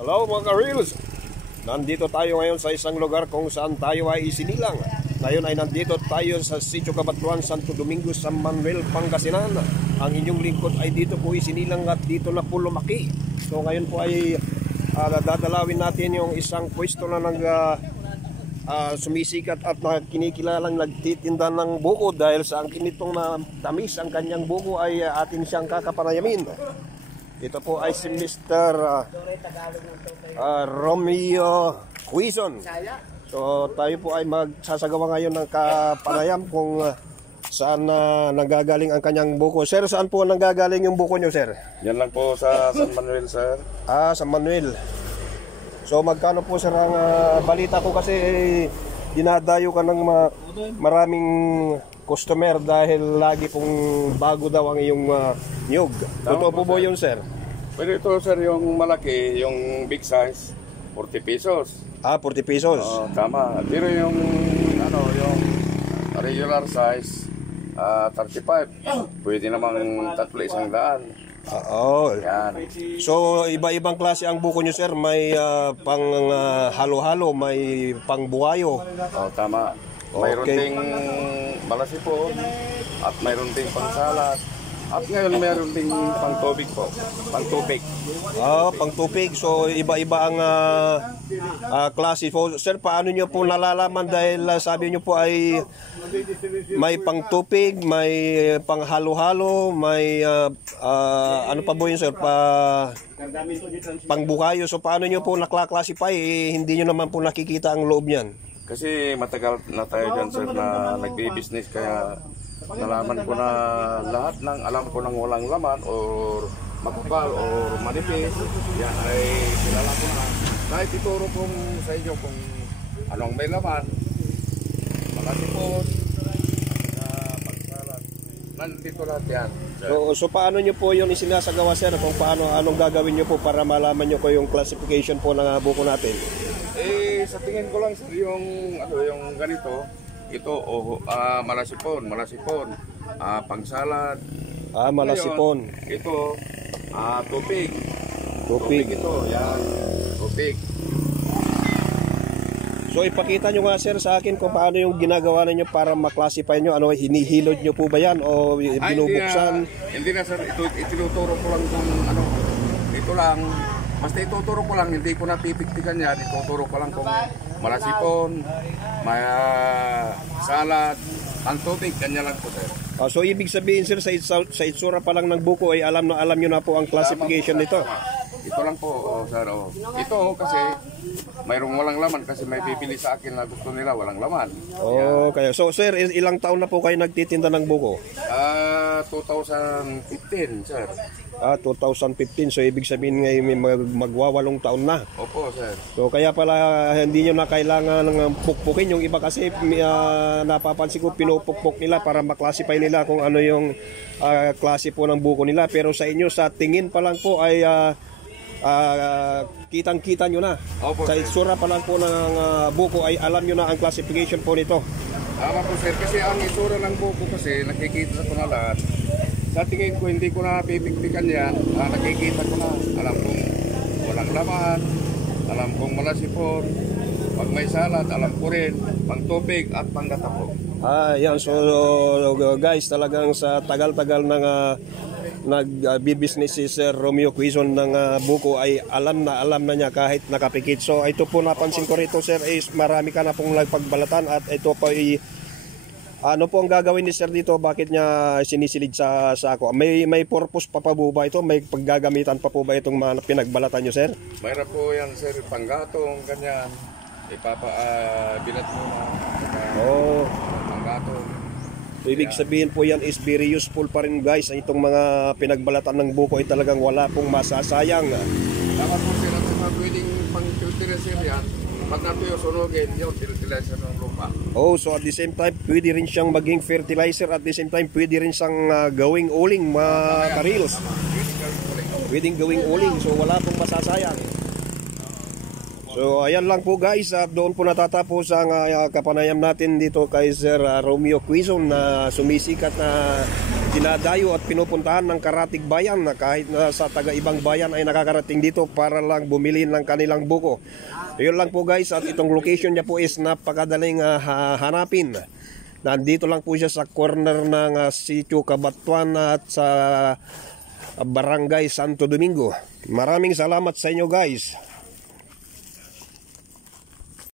Hello mga ka-reels! Nandito tayo ngayon sa isang lugar kung saan tayo ay isinilang. Ngayon ay nandito tayo sa Sitio Cabanatuan, Santo Domingo, San Manuel, Pangasinan. Ang inyong lingkod ay dito po isinilang at dito na po lumaki. So ngayon po ay dadalawin natin yung isang pwesto na sumisikat at kinikilalang nagtitinda ng buko dahil sa ang kinitong na tamis ang kanyang buko ay atin siyang kakapanayamin. Ito po ay si Mr. Romeo Quezon. So tayo po ay magsasagawa ngayon ng kapanayam kung saan nanggagaling ang kanyang buko. Sir, saan po nanggagaling yung buko nyo, sir? Yan lang po sa San Manuel, sir. San Manuel. So magkano po, sir, ang balita ko kasi dinadayo ka ng maraming customer dahil lagi pong bago daw ang iyong niyog. Totoo po yun, sir? Pero ito, sir, yung malaki, yung big size, 40 pesos. 40 pesos. Tama. Pero yung regular size, 35. Pwede namang tatlo 100. Yan. So iba-ibang klase ang buko nyo, sir. May pang halo-halo, may pang buhayo. Tama. Mayroon ding malasipon at mayroon ding pang salad. At ngayon mayroon ding pang tubig po. Pang tubig. Pang tubig. So iba-iba ang klase po. Sir, paano nyo po nalalaman dahil sabi nyo po ay may pang tubig, may pang halo-halo, may ano pa po yun, sir? Pang buhayo. So paano nyo po nakla-classify? Hindi nyo naman po nakikita ang loob niyan. Kasi matagal na tayo dyan, sir, na nagbi-business, kaya nalaman ko na lahat ng alam ko ng walang laman or makapal or manipis, yan ay kilala ko na. Kahit ituro kong sa inyo kung anong may laman, malasipon, pagsalat, nandito lahat yan. So paano nyo po yun isinasagawa, sir? Kung paano, anong gagawin nyo po para malaman nyo ko yung classification po ng buko natin? Sa tingin ko lang, sir, yung ganito, ito malasipon, pangsalad. Malasipon. Ngayon, ito tubig. Tubig ito, yan, tubig. So ipakita nyo nga, sir, sa akin kung paano yung ginagawa ninyo para maklasify nyo. Ano, hinihilod nyo po ba yan o binubuksan? Hindi na, sir, itinuturo ko lang kung ano, ito lang. Basta ituturo ko lang, hindi ko na pipiktikan yan. Ituturo ko lang kung malasipon, may salad, ang tubig, kanya lang po, sir. So ibig sabihin, sir, sa itsura pa lang ng buko ay alam nyo na po ang classification nito. Ito lang po, sir. Ito kasi mayroong walang laman kasi may bibili sa akin na gusto nila walang laman. Kaya. So sir, ilang taon na po kayo nagtitinda ng buko? 2015, sir. 2015. So ibig sabihin ngayon may magwawalong taon na. Opo, sir. So kaya pala hindi nyo na kailangan ng pukpukin. Yung iba kasi napapansin ko pinupukpok nila para maklasify nila kung ano yung klase po ng buko nila. Pero sa inyo, sa tingin pa lang po ay kitang-kita nyo na. Opo, sa itsura pa lang po ng buko ay alam nyo na ang classification po nito. Tama po, sir. Kasi ang itsura ng buko kasi nakikita ko na lahat. Sa tingin ko, hindi ko na pipikpikan yan. Nakikita ko na. Alam kong walang laman. Alam kong malasipon. Pag may salad, alam ko rin. Pang tubig at pang gatapo. Yan. So guys, talagang sa tagal-tagal ng nag-business si Sir Romeo Quezon ng buko ay alam na niya kahit nakapikit. So ito po napansin ko rito, sir, is marami ka na pong nagpagbalatan at ito po ay ano po ang gagawin ni sir dito? Bakit niya sinisilid sa sako? May purpose pa po ba ito? May paggagamitan pa po ba itong mga pinagbalatan nyo, sir? Mayroon po yan, sir. Panggatong, ganyan. Bilat mo na. Panggatong. Ibig sabihin po yan is very useful pa rin, guys. Itong mga pinagbalatan ng buko ay talagang wala pong masasayang. Dapat po sir, at pwedeng pang-fertilizer yan. Pag natuyo sunogin, yun, fertilizer ng lupa. So at the same time, pwede rin siyang maging fertilizer. At the same time, pwede rin siyang gawing uling, mga ka-reels. Pwedeng gawing uling, so wala pong masasayang. So ayan lang po, guys, at doon po natatapos ang kapanayam natin dito kay Sir Romeo Quezon na sumisikat na dinadayo at pinupuntahan ng karatig bayan na kahit na sa taga-ibang bayan ay nakakarating dito para lang bumili ng kanilang buko. Yun lang po guys, at itong location niya po is napakadaling hanapin. Nandito lang po siya sa corner ng Sitio Cabatuan at sa Barangay Santo Domingo. Maraming salamat sa inyo guys.